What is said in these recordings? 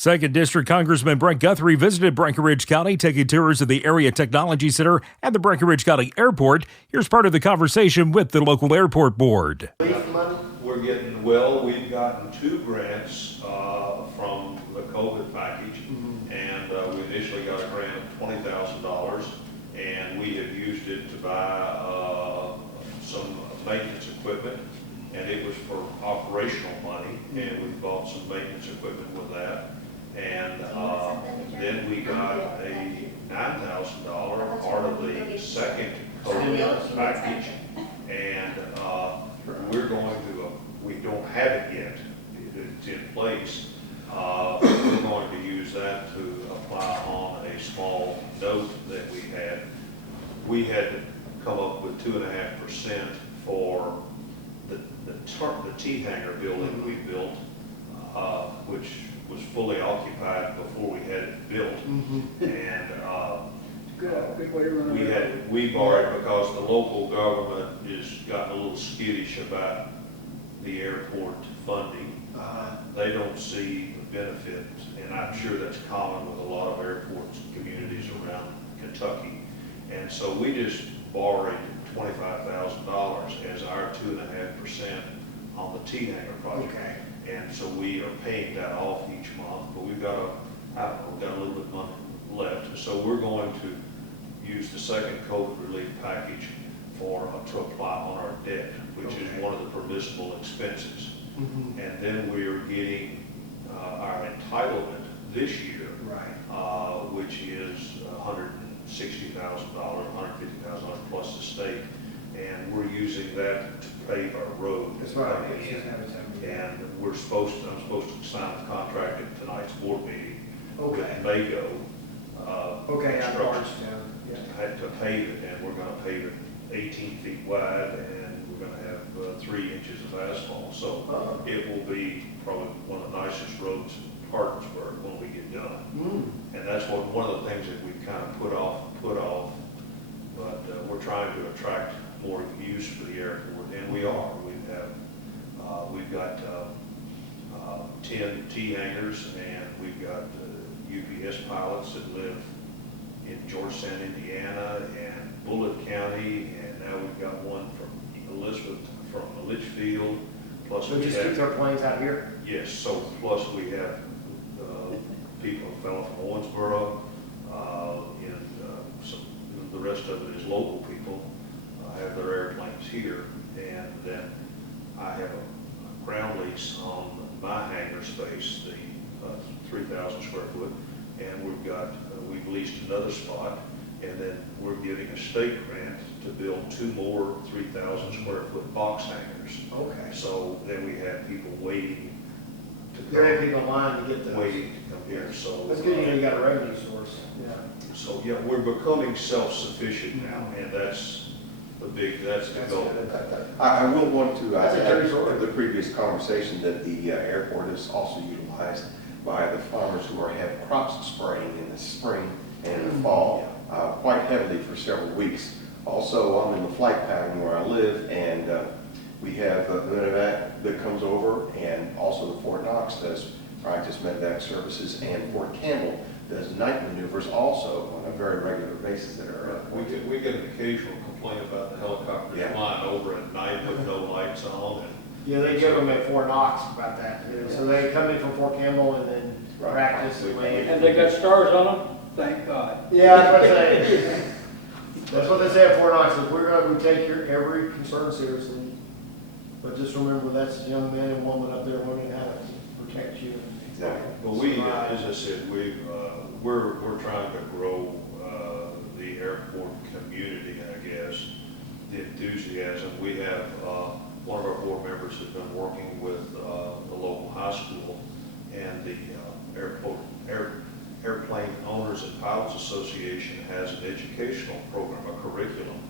2nd District Congressman Brett Guthrie visited Breckinridge County, taking tours of the Area Technology Center and the Breckinridge County Airport. Here's part of the conversation with the local airport board. We're getting well. We've gotten 2 grants from the COVID package, and we initially got a grant of $20,000, and we have used it to buy some maintenance equipment, and it was for operational money, and we bought some maintenance equipment with that. And then we got a $9,000 part of the second COVID package, and we're going to, we don't have it yet, it's in place. We're going to use that to apply on a small note that we had. We had to come up with 2.5% for the T-hangar building we built, which was fully occupied before we had it built. And we borrowed because the local government has gotten a little skittish about the airport funding. They don't see the benefit, and I'm sure that's common with a lot of airports and communities around Kentucky. And so we just borrowed $25,000 as our 2.5% on the T-hangar project. Okay. And so we are paying that off each month, but we've got we've got a little bit of money left. So we're going to use the second COVID relief package to apply on our debt, which is one of the permissible expenses. And then we are getting our entitlement this year, which is $160,000, $150,000 plus the state, and we're using that to pave our road. That's right. And I'm supposed to sign the contract at tonight's board meeting with Mago. To pave it, and we're going to pave it 18 feet wide, and we're going to have 3 inches of asphalt. So it will be probably one of the nicest roads in Hardinsburg when we get done. And that's one of the things that we kind of put off, but we're trying to attract more use for the airport, and we are. We've got 10 T-hangars, and we've got UPS pilots that live in Georgetown, Indiana, and Bullitt County, and now we've got one from Litchfield. Plus, so just keep their planes out here? Yes. So plus we have people who fell from Owensboro, the rest of it is local people have their airplanes here, and then I have a ground lease on my hangar space, the 3,000 square foot, and we've leased another spot, and then we're getting a state grant to build 2 more 3,000 square foot box hangars. Okay. So then we have people waiting to come. There are people in line to get those. Waiting to come here. So that's good. You got a revenue source. Yeah. So yeah, we're becoming self-sufficient now, and that's the goal. I will want to add to the previous conversation that the airport is also utilized by the farmers who have crops spraying in the spring and in the fall quite heavily for several weeks. Also, I'm in the flight pattern where I live, and we have the medevac that comes over, and also the Fort Knox does practice medevac services, and Fort Campbell does night maneuvers also on a very regular basis that are we get an occasional complaint about the helicopters flying over at night with no lights on. And they give them at Fort Knox about that. So they come in from Fort Campbell and then practice and land. And they got stars on them? Thank God. Yeah, that's what they say. That's what they say at Fort Knox. Is we're going to take your every concern seriously, but just remember that's a young man and woman up there learning how to protect you. Exactly. Well, as I said, we're trying to grow the airport community, I guess, the enthusiasm. We have one of our board members has been working with the local high school and the Airplane Owners and Pilots Association has an educational program, a curriculum,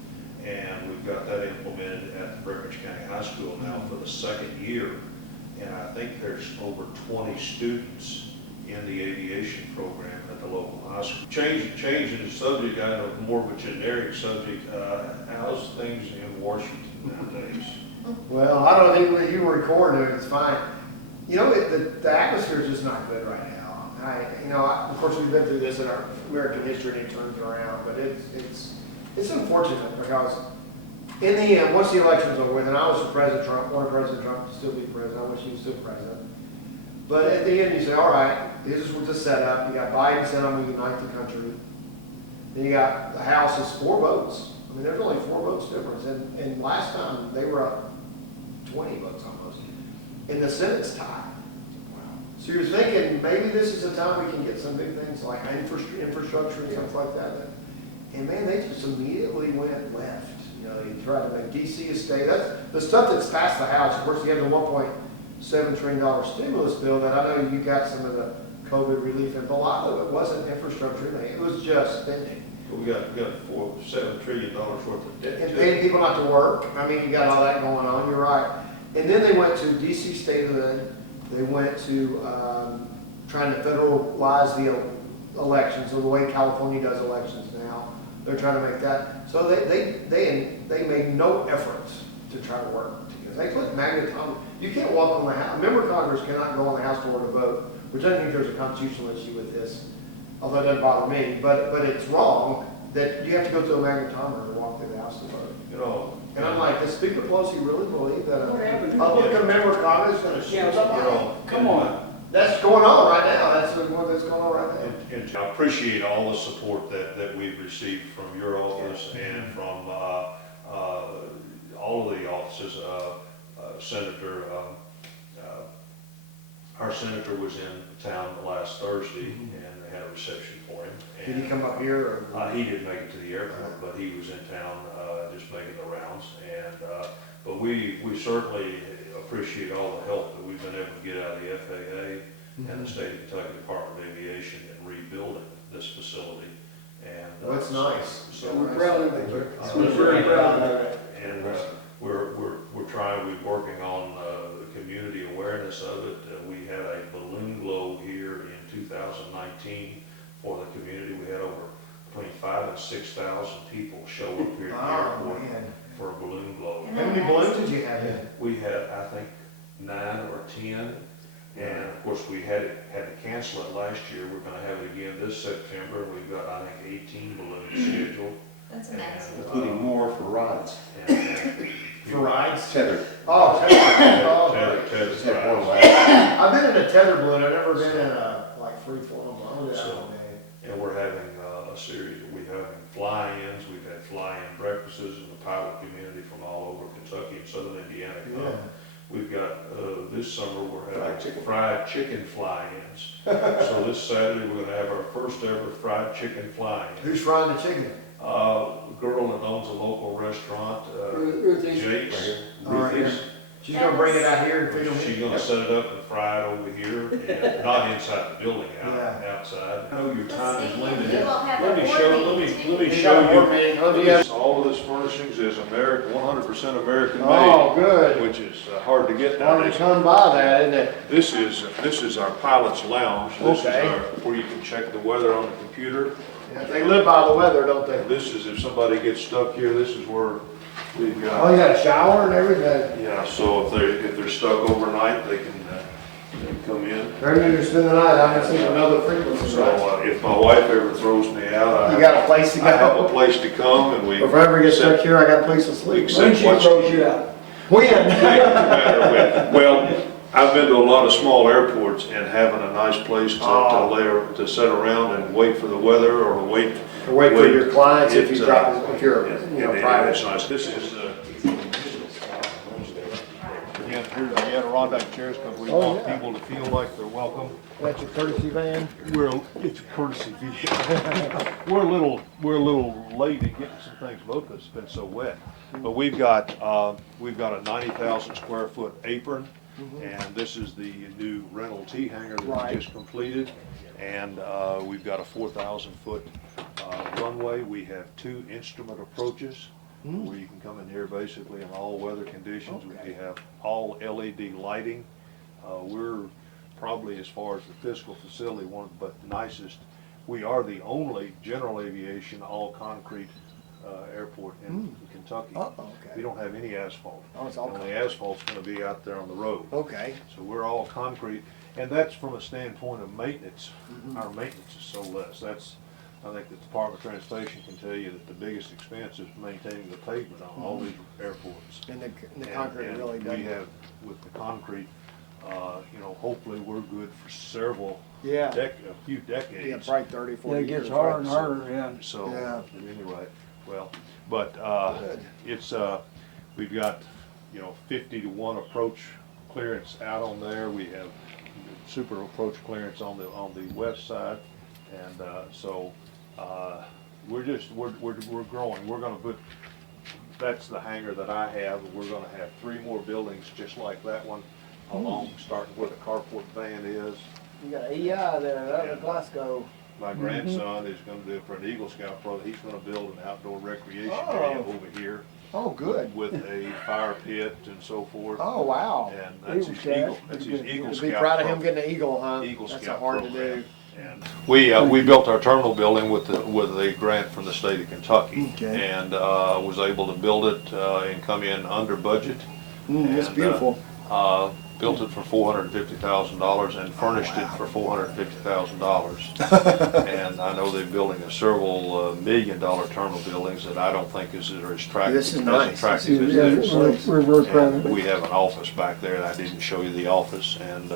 and we've got that implemented at the Breckinridge County High School now for the 2nd year, and I think there's over 20 students in the aviation program at the local high school. Changing the subject, I know more of a generic subject. How's things in Washington nowadays? Well, I don't think you record it, it's fine. You know, the atmosphere is just not good right now. Of course, we've been through this in our American history and it turns around, but it's unfortunate because in the end, once the election's over with, and I was for President Trump, wanted President Trump to still be president, I wish he was still president. But at the end, you say, all right, this is what the setup. You got Biden saying, I'm going to unite the country. Then you got the House is 4 votes. I mean, there's only 4 votes difference. And last time, they were up 20 votes almost. And the Senate's tied. So you're thinking, maybe this is a time we can get some big things like infrastructure and stuff like that. And man, they just immediately went left. They tried to make DC a state. That's the stuff that's passed the House. Of course, you have the $1.7 trillion stimulus bill that I know you got some of the COVID relief in, but a lot of it wasn't infrastructure. It was just spending. We got $7 trillion worth of debt. And paying people not to work. I mean, you got all that going on. You're right. And then they went to DC statehood. They went to trying to federalize the elections, or the way California does elections now. They're trying to make that. So they made no efforts to try to work together. They put magnetometers. You can't walk on the House. A member of Congress cannot go on the House floor to vote, which I don't think there's a constitutional issue with this, although it doesn't bother me. But it's wrong that you have to go to a magnetometer to walk through the House to vote. And I'm like, does Speaker Pelosi really believe that a Republican member of Congress is going to shoot somebody? Come on. That's going on right now. That's what that's going on right now. And I appreciate all the support that we've received from your office and from all of the offices. Senator, our senator was in town last Thursday, and they had a reception for him. Did he come up here? Or? He didn't make it to the airport, but he was in town just making the rounds. But we certainly appreciate all the help that we've been able to get out of the FAA and the State of Kentucky Department of Aviation in rebuilding this facility. And that's nice. So We're proud of it. We're very proud of it. And we're trying. We're working on the community awareness of it. We had a balloon globe here in 2019 for the community. We had over between 5,000 and 6,000 people show up here at the airport for a balloon globe. How many balloons did you have in? We had, I think, 9 or 10, and of course we had to cancel it last year. We're going to have it again this September. We've got, I think, 18 balloons scheduled. That's amazing. Including more for rides. For rides? Tethered. Oh, tethered. Tethered Just had one rides. last. I've been in a tether balloon. I've never been in a free form. And we're having a series. We're having fly-ins. We've had fly-in breakfasts in the pilot community from all over Kentucky and southern Indiana. Yeah. We've got this summer we're having fried chicken fly-ins. So this Saturday we're going to have our first ever fried chicken fly-in. Who's frying the chicken? A girl that owns a local restaurant, Ruthie's. Jake's. All right, Ruthie's. She's gonna bring it out here and feed them. She's gonna set it up and fry it over here, and not inside the building, outside. I know your time is limited. Let me show you. All of this furnishings is American, 100% American made. Oh, good. Which is hard to get Hard to nowadays. come by that, isn't it? This is our pilot's lounge. This is Okay. where you can check the weather on the computer. Yeah, they live by the weather, don't they? This is if somebody gets stuck here. This is where we've Oh, got. you got a shower and everything? Yeah, so if they're stuck overnight, they can come in. Ready to spend the night, I haven't seen another frequency. So if my wife ever throws me out, You got a place to I have a go? place to come, and we. If I ever get stuck here, I got a place to sleep. When When she throws you out. When? No matter when. Well, I've been to a lot of small airports, and having a nice place to sit around and wait for the weather or wait. Or wait for your clients if It, you drop, if you're, private. It's nice. This is again, here's the Adirondack chairs because we want people to feel like they're welcome. That's your courtesy van? It's a courtesy vehicle. We're a little late in getting some things moved because it's been so wet. But we've got a 90,000 square foot apron, and this is the new rental T hangar that we just completed. And we've got a 4,000 foot runway. We have 2 instrument approaches where you can come in here basically in all weather conditions. We have all LED lighting. We're probably, as far as the physical facility, one of the nicest. We are the only general aviation all concrete airport in Kentucky. We don't have any asphalt. Oh, it's all and the asphalt's going to be out there on the road. Okay. So we're all concrete, And that's from a standpoint of maintenance. Our maintenance is so less. I think the Department of Transportation can tell you that the biggest expense is maintaining the pavement on all these airports. And the concrete really We doesn't. have, with the concrete, hopefully we're good for several, Yeah. a few decades. Yeah, probably 30, Yeah, 40 it years. gets harder right? and harder, yeah. So, Yeah. anyway, well, but, it's, we've got, 50 to 1 approach clearance out on there. We have super approach clearance on the west side. And, we're growing. We're gonna put, that's the hangar that I have. We're gonna have 3 more buildings just like that one along, starting where the carport van is. You got EI there, out Yeah. of Glasgow. My grandson is gonna do, for an Eagle Scout program, he's gonna build an outdoor recreation area over here Oh, good. with a fire pit and so forth. Oh, wow. And that's his Eagle, that's his Eagle To be Scout proud of him program. getting an eagle, huh? Eagle That's Scout hard to program. do. And we built our terminal building with a grant from the state of Kentucky. Okay. And was able to build it and come in under budget. It's And, beautiful. Built it for $450,000 and furnished it for $450,000. And I know they're building several $1 million terminal buildings that I don't think are as attractive This is as nice. attractive as Yeah, this. we're very proud of And it. we have an office back there, and I didn't show you the office, and,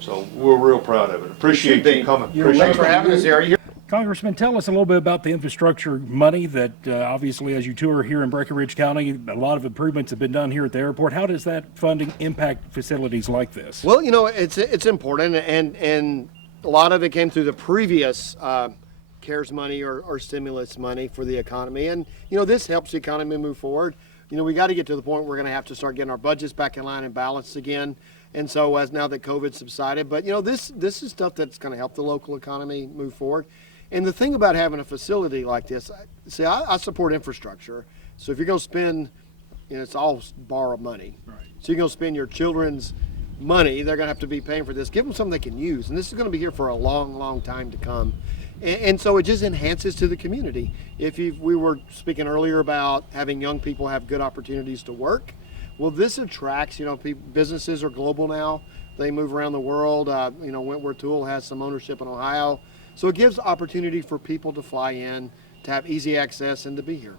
so we're real proud of it. Appreciate be. you coming. You're Appreciate Thanks for it. having us here. Are you Congressman, tell us a little bit about the infrastructure money that obviously, as you tour here in Breckinridge County, a lot of improvements have been done here at the airport. How does that funding impact facilities like this? Well, it's important, and a lot of it came through the previous CARES money or stimulus money for the economy, and this helps the economy move forward. We got to get to the point we're going to have to start getting our budgets back in line and balanced again. And so, as now that COVID subsided, but this is stuff that's going to help the local economy move forward. And the thing about having a facility like this, I support infrastructure. So if you're going to spend, it's all borrowed money. Right. So you're going to spend your children's money, they're going to have to be paying for this. Give them something they can use. And this is going to be here for a long, long time to come. And so it just enhances to the community. We were speaking earlier about having young people have good opportunities to work. Well, this attracts, businesses are global now. They move around the world. Wentworth Tool has some ownership in Ohio. So it gives opportunity for people to fly in, to have easy access, and to be here.